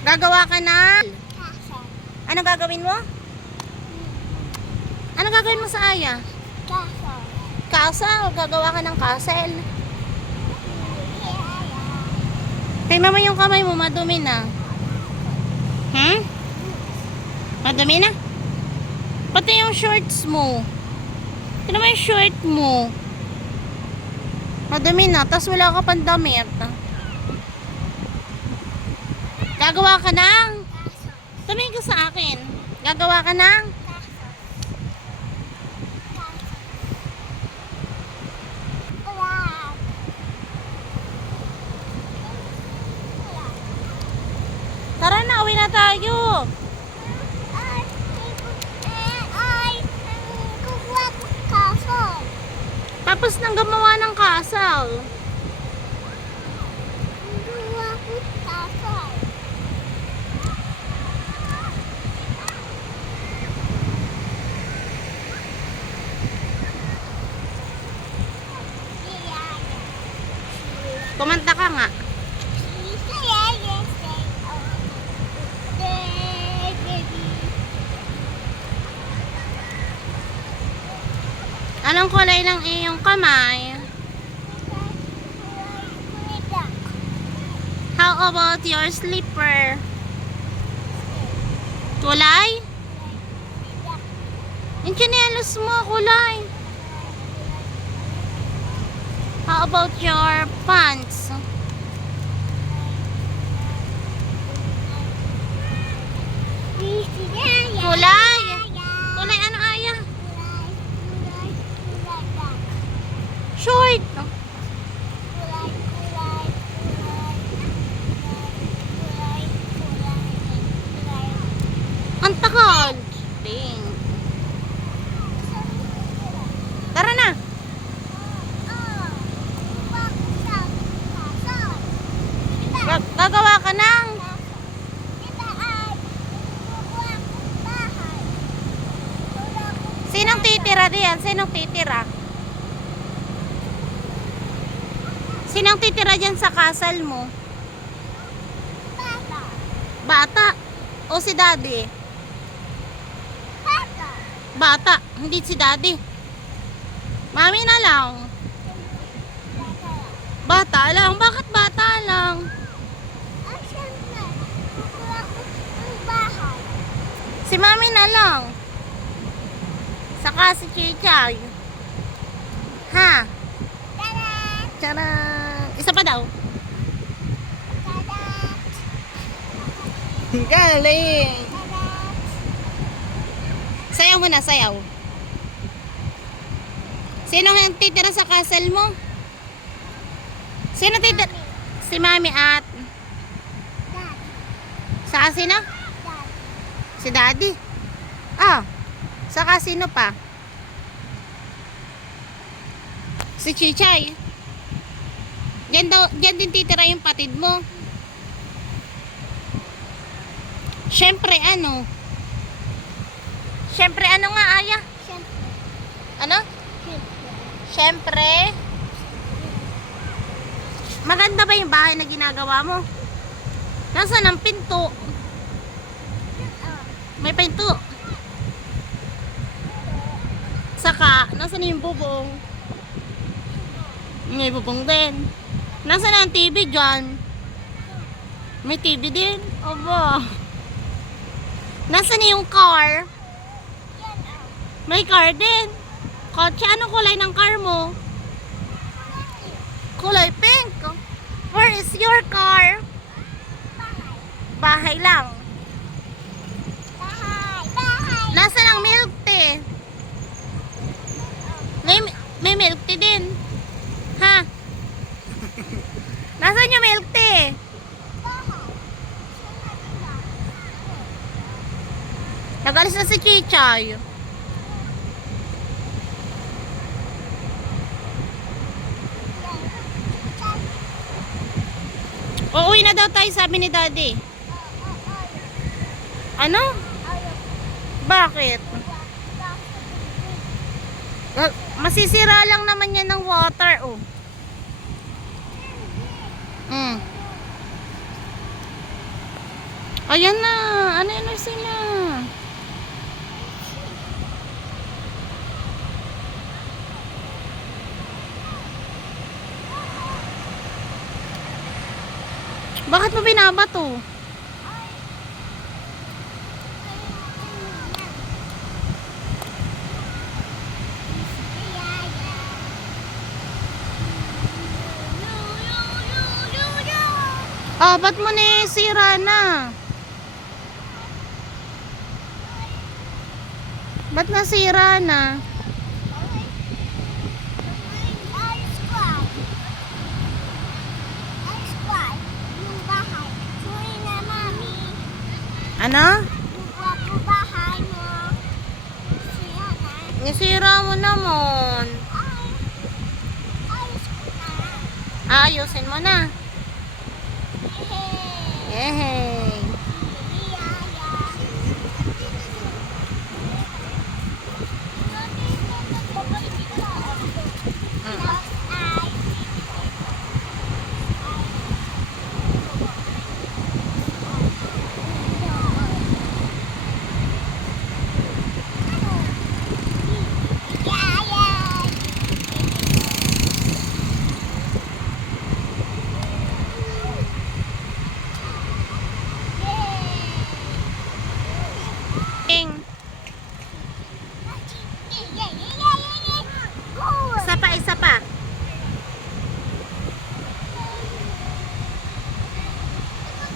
Gagawa ka na. Ano gagawin mo? Ano gagawin mo sa Aya? Castle. Gagawa ka ng castle. Tingnan mo yung kamay mo, madumi na. Madumi na? Pati yung shorts mo. Tingnan mo yung short mo. Madumi na, tas wala ka pang damit. Gagawa ka ng? Tumingin ka sa akin. Gagawa ka ng? Tara na, uwi na tayo. Tapos nang gumawa ng castle. Kumanta ka nga. Anong kulay ng iyong kamay? How about your slipper? Kulay? Yung tsinelos mo, kulay. How about your pants? Kulay? Kulay ano, Aya? Short. Ang takal. Ding. Tara na. Gagawa ka ng? Sinong titira diyan? Sinong titira? Sinong titira dyan sa castle mo? Bata. O si daddy? Bata. Hindi si daddy. Mami na lang. Bata lang. Bakit bata lang? Si mami na lang. Saka si Chichay. Ha? Tcharan! Isa pa daw. Galing! Sayaw mo na, sayaw. Sino ang titira sa castle mo? Sino titira? Si mami at? Saka sino? Si daddy. Ah, saka sino pa? Si Chichay. Diyan din titira yung patid mo. Siyempre ano? Siyempre ano nga, Aya? Ano? Siyempre. Maganda ba yung bahay na ginagawa mo? Nasaan ang pinto? May pinto. Saka, nasaan yung bubong? May bubong din. Nasaan ang TV dyan? May TV din? Aba. Nasaan yung car? May car din. Kotse, anong kulay ng car mo? Kulay pink. Where is your car? Bahay lang. Nasaan ang milk tea? May milk tea din. Ha? Nasaan yung milk tea? Nagalis na si Chichay. Uuwi na daw tayo, sabi ni daddy. Ano? Bakit? Masisira lang naman yan ng water, oh. Ayan na. Ano sila? Bakit mo binabato? Oh, ba't mo sira na? Ba't nasira na? Ano? Nasira mo naman. Ayusin mo na. Yehey.